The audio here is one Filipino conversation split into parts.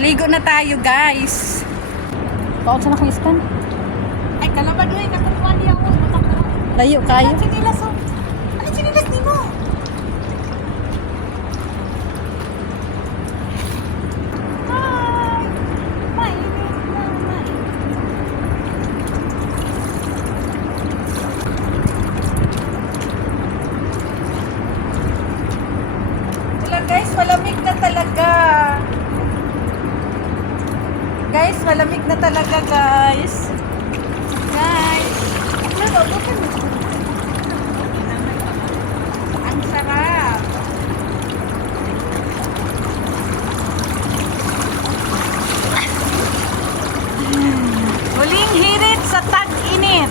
Maligo na tayo, guys. Kaon sa nakalistan? Ay, kalaban na yung katutuan niya ako. Layo kayo. Ano sinilas o? Ano sinilas ni mo? Hi! Mainit na, mainit. Wala, guys, malamig na talaga. Guys, malamig na talaga, guys. Guys. Ang sarap. Huling hirit sa tag-init.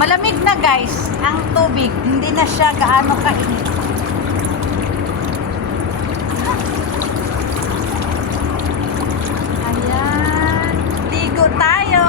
Malamig na, guys, ang tubig. Hindi na siya gaano kainit. Ayan. Ligo tayo.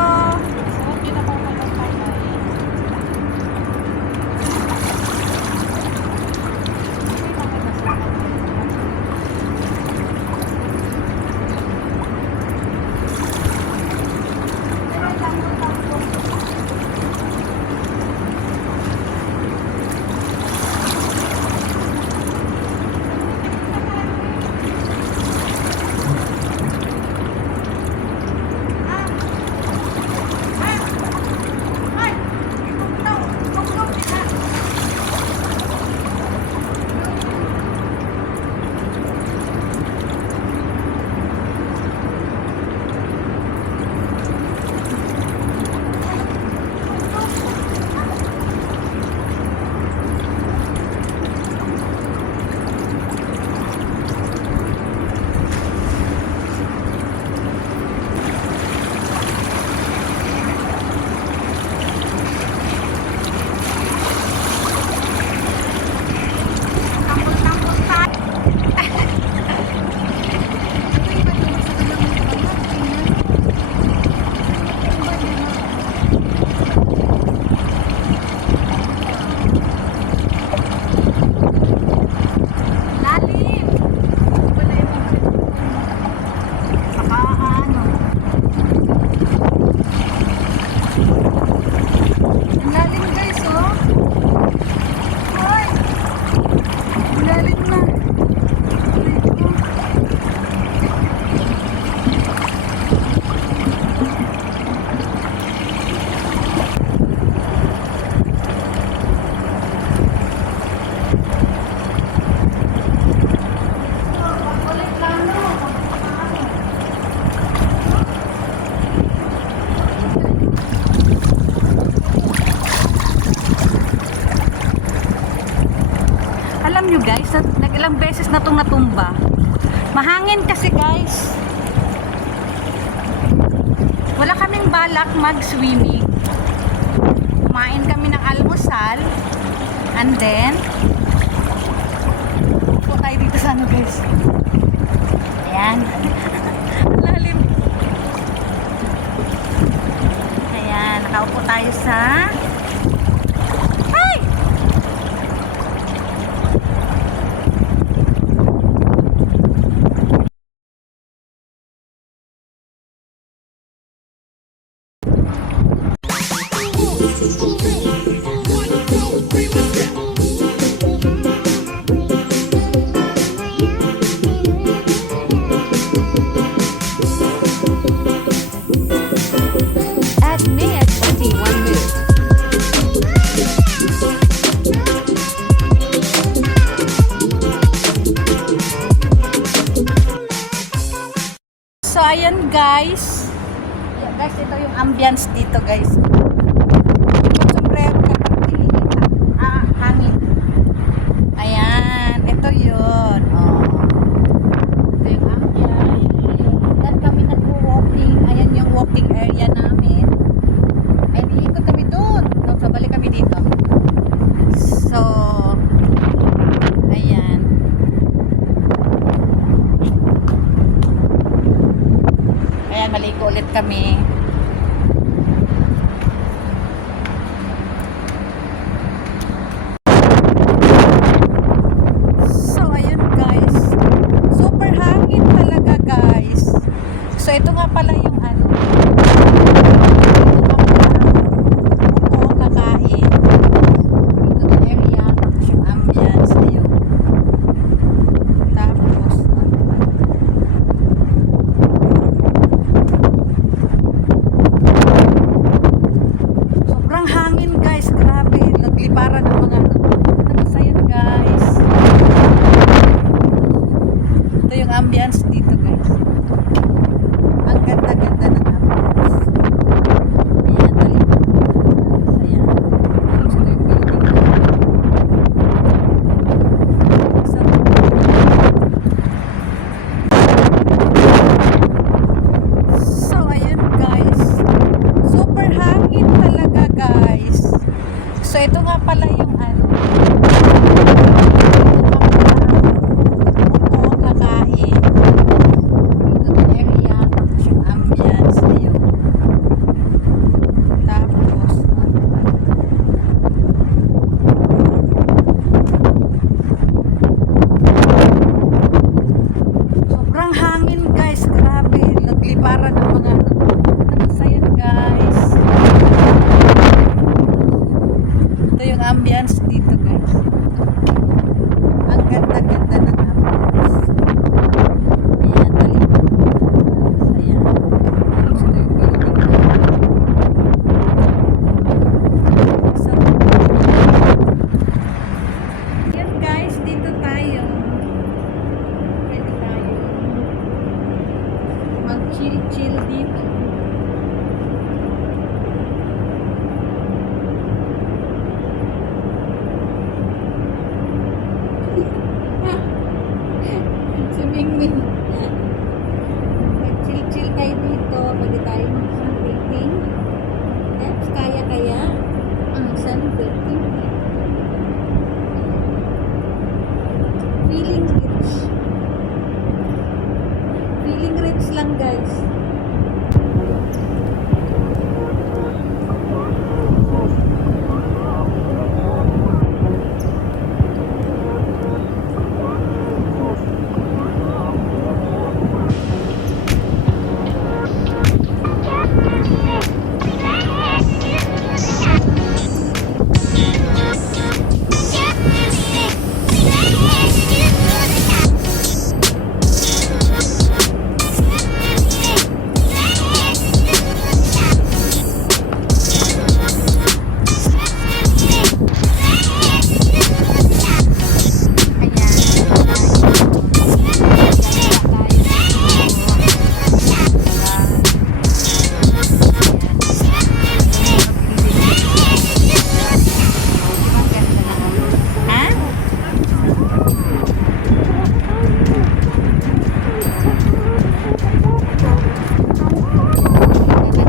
Alam nyo, guys, nag-ilang beses na itong natumba. Mahangin kasi, guys. Wala kaming balak mag-swimming. Kumain kami ng almusal. And then, upo tayo dito sa ano, guys. Ayan. Ang lalim. Ayan, nakaupo tayo sa So, ayan, guys. Ayan, guys, ito yung ambience dito, guys. Sombrero kapag hangin. Ayan, ito yun. Oh. Ito yung ambience. Dan kami nag-walking. Ayan yung walking area namin. Ay, niikot kami doon. No, so, balik kami dito. So, ayan. Ayan, maligo ulit kami. So, ayun, guys. Super hangin talaga, guys. ganda-ganda ng apples. Ayan, talipad. Ayan. Tapos ito yung building na. So, yan guys, dito tayo. Pwede tayo mag-chill-chill dito. Si Mingming. Mag-chill-chill tayo dito. Pwede tayo mag-sunbathing. Yes, kaya ang sunbathing. Feeling rich. Feeling rich lang guys.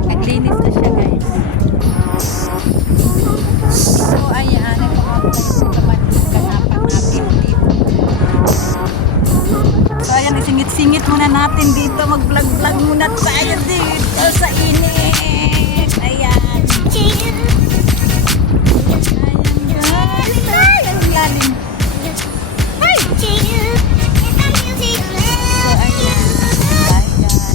Naglinis na siya guys. So ayan, ito mga naman kanapan natin dito. So ayan, isingit-singit muna natin dito. Mag-vlog-vlog muna tayo dito sa init. Ayan. Ayan guys. Ay, ang lalim. Ay! So ayan. Bye guys.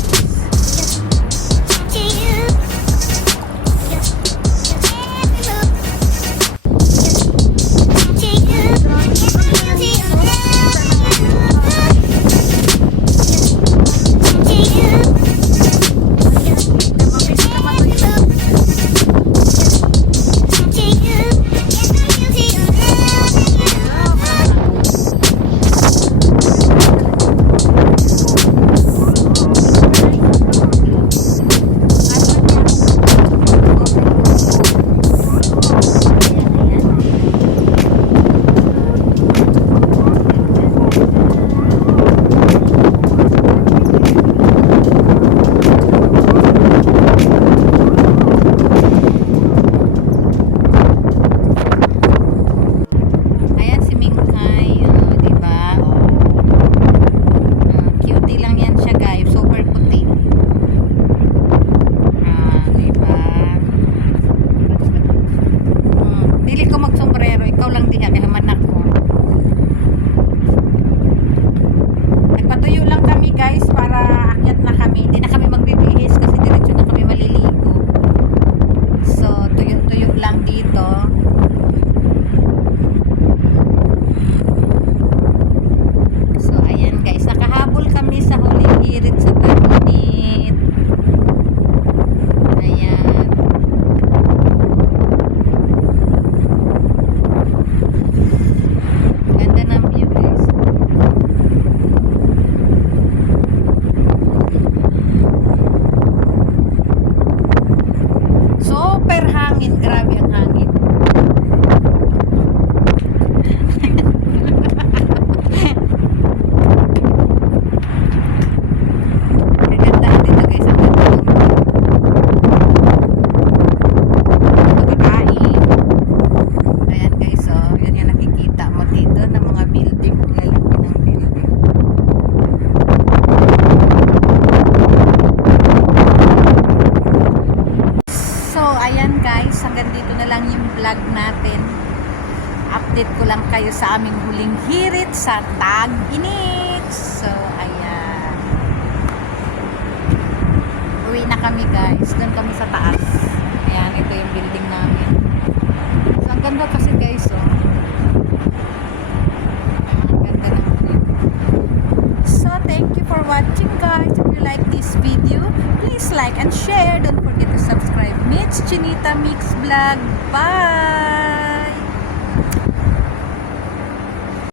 Ayan si Mingkay, di ba? Cutie lang yan siya guys, super puti. Di ba? Dili ko magsombrero, ikaw lang diha kaya man ako. Nagpatuyo lang kami guys para akyat na kami. Hindi na kami magbibihis kasi diretso na kami maliligo. So, tuyo-tuyo lang dito. So, ayan guys. Nakahabol kami sa huling hirit sa tag-init. Ayan. Ganda ng view guys. Super hangin. Grabe ang hangin. Kagandahan dito guys ang ganda ng pagkakain. Ayan guys, so yun yung nakikita mo dito ng mga building. Ang lalaki ng building. So ayan guys, hanggang dito na lang yung vlog natin. Update ko lang kayo sa aming huling hirit sa tag-init. So ayan. Uwi na kami guys. Doon kami sa taas. Ayan, ito yung building namin. So ang ganda kasi guys, oh. Ang ganda like, and share. Don't forget to subscribe. Mitch Chinita Mix Vlog. Bye!